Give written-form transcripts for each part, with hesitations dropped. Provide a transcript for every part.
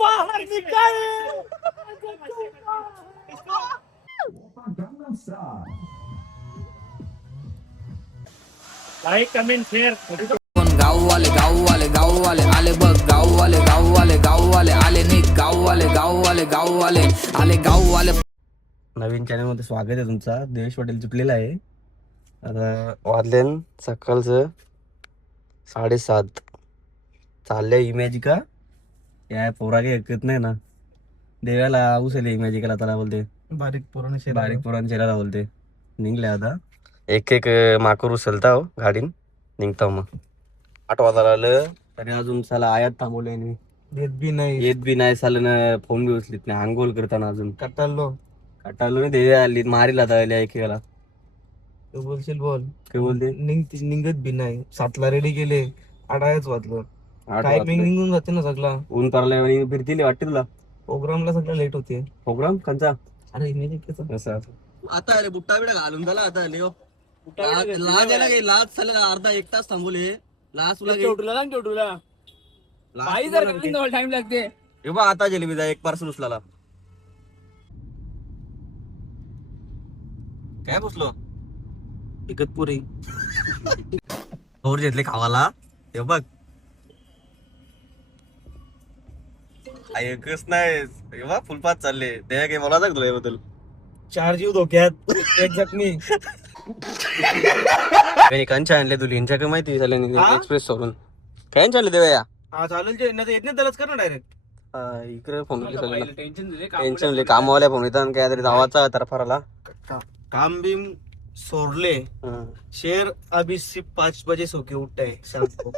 बाहर निकल. Like comment share. गाववाले गाववाले गाववाले आले बघ गाववाले गाववाले गाववाले आले नाही गाववाले गाववाले गाववाले आले गाववाले. नवीन चॅनलमध्ये स्वागत आहे तुमचा. देश हॉटेल चुकलेला आहे. आता वाजल्यान सकाळचं 7:30. चाललंय इमॅजिका. या पोरा काही ऐकत नाही ना. देवाला उसले इमॅजिकाला त्याला बोलते बारीक पोरांना शेराला बोलते. निघले आता एक एक माकूर उचलता हो गाडीन निघता. मग 8 वाजायला आलं तरी अजून साला आयात थांबवलंय नाही. येत बी नाही साला ना. फोन बी उचलीत नाही. अंघोल करताना अजून कटालो नाही. ते आली मारीला एकेकाला. तू बोलशील बोल. काय बोलते. निघत बी नाही. 7ला रेडी केले. 8 वाजलं. टायमिंग निघून जाते ना सगळा. ऊन पडला फिरतील वाटते तुला. प्रोग्रामला सगळं लेट होते. प्रोग्राम कंचा. अरे आता अरे बुट्टा बिडा घालून झाला आता. लाज यायला काही लाज झाला. अर्धा 1 तास थांबवले. लाज तुला टाइम लागते. आता गेली मी एक पार्सल उचलाला. काय बसलो इकतपुरी घेतले खावाला. ते बघ ऐकच नाही. फुलपात चालले. त्या काही बोला तुला याबद्दल. 4 जीव धोक्यात. एक जखमी. कंचा आणले तुला. यांच्या काय माहिती झालं एक्सप्रेस सोडून. काय आणले तेव्हा या चालेल. येत नाही त्यालाच कर ना डायरेक्ट. इकडे फोन टेन्शन कामवाल्या फोन येतात. काय तरी धावाचा तरफाराला काम बिम सोडले. शेर अभी सिर्फ 5 बजे सो के उठता है शाम को.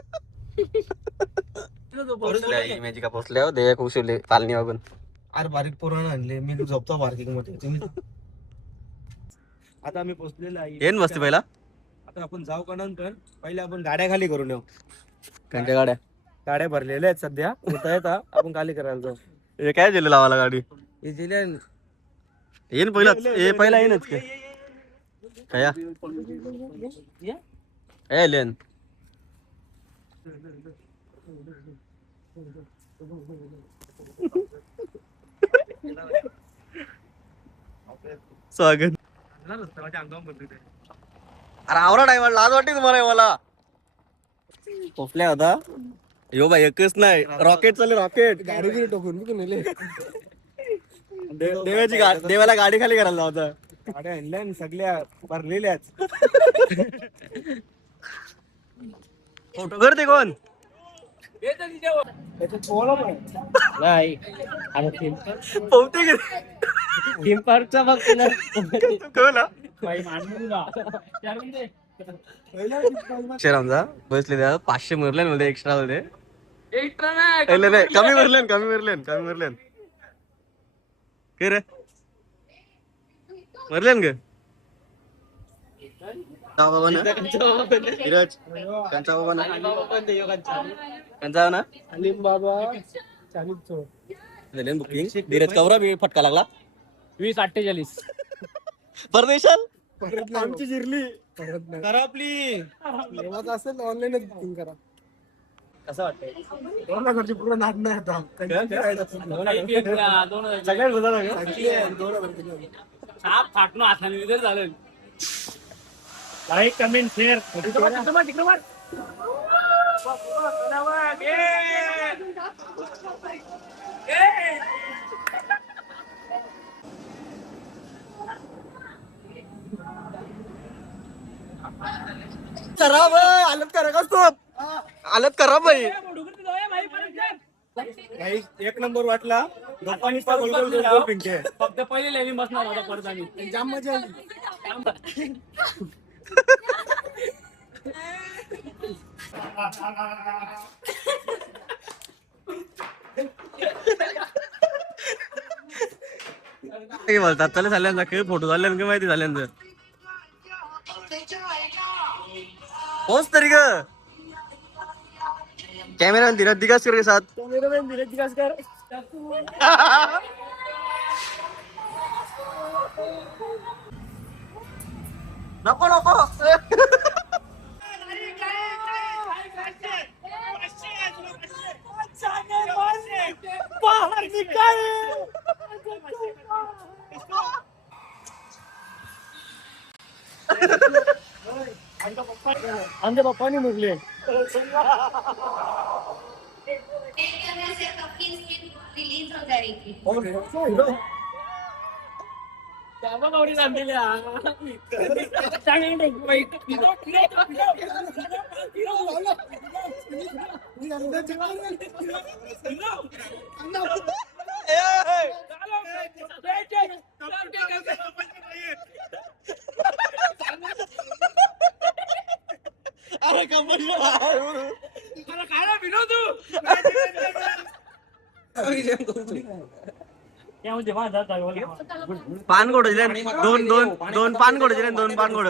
इमेजिका पोचल्या हो. देया कुशले पालनी वागून. अरे बारीक पोरानं आणले. मी झोपतो पार्किंग मध्ये. तुम्ही आता आम्ही पोचलेलो आहे. येन मस्त पहिला. आता आपण जाऊ का नंतर. पहिले आपण गाड्या खाली करून येऊ. कोणत्या गाड्या भरलेल्या आहेत सध्या. येता आपण खाली करायला जाऊ. हे काय दिलं लावायला गाडी. हे दिले येईन पहिला येईनच काय काय लेन. स्वागत. अरे आवरा टायमाला लाज वाटते तुम्हाला. मला पोचल्या होता. यो बाई एकच नाही. रॉकेट चालले. रॉकेट गाडी टोकून देवाला गाडी खाली करायला होता. गाड्या आणल्या सगळ्या भरलेल्याच. फोटो करते कोण. नाही थीम पार्कचा शेरामचा बसले. 500 मरले मध्ये एक्स्ट्रा होते. कमी मरले रे. मरले ग. बाबा ना धीरज त्यांचा बाबा ना अलीम बाबा बुकिंग. धीरज कवरा बी फटका लागला. 2048 परदेशाल आमची जिरली खराबली. असेल ऑनलाईनच बुकिंग करा. कसं वाटतंय. घरची पूर्ण नाद नाही आता. साप फाटणं हाताने झालं. Like comment share. खराब हालत खराब भाई. एक नंबर वाटला. फक्त पहिले लेवी बसणार होता परत. आणि जाम मजा आली. बोलतात त्याला झाल्यांचा खेळ फोटो झाल्यान का माहिती झाल्यानंतर पोच तरी ग. कॅमेरा धीरज दिगासकर के साथ. कॅमेरामॅन धीरज दिगासकर. नको नको. बाहर निकल. आमच्या पप्पानी मुरले. रिलीज हो जाएगी. गौरी सांगितल्या पान गोड दिले दोन दोन दोन पान गोड दिले दोन पान गोड.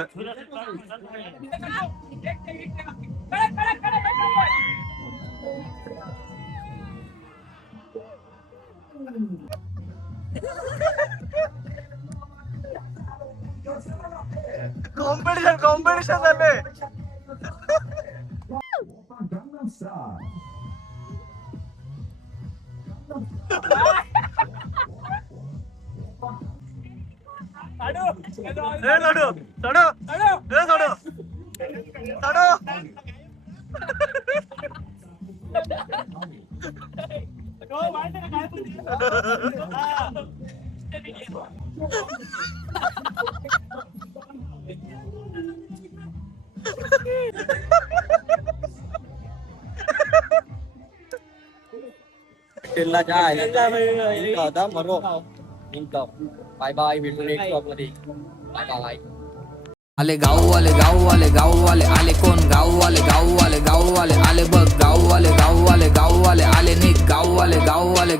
कॉम्पिटिशन कॉम्पिटिशन झाले. बाय बाय भेटू नेक्स्ट ब्लॉग मध्ये. Bye bye. आले गाववाले गाववाले गाववाले आले कोण गाववाले गाववाले गाववाले आले बघ गाववाले गाववाले गाववाले आले निघ गाववाले गाववाले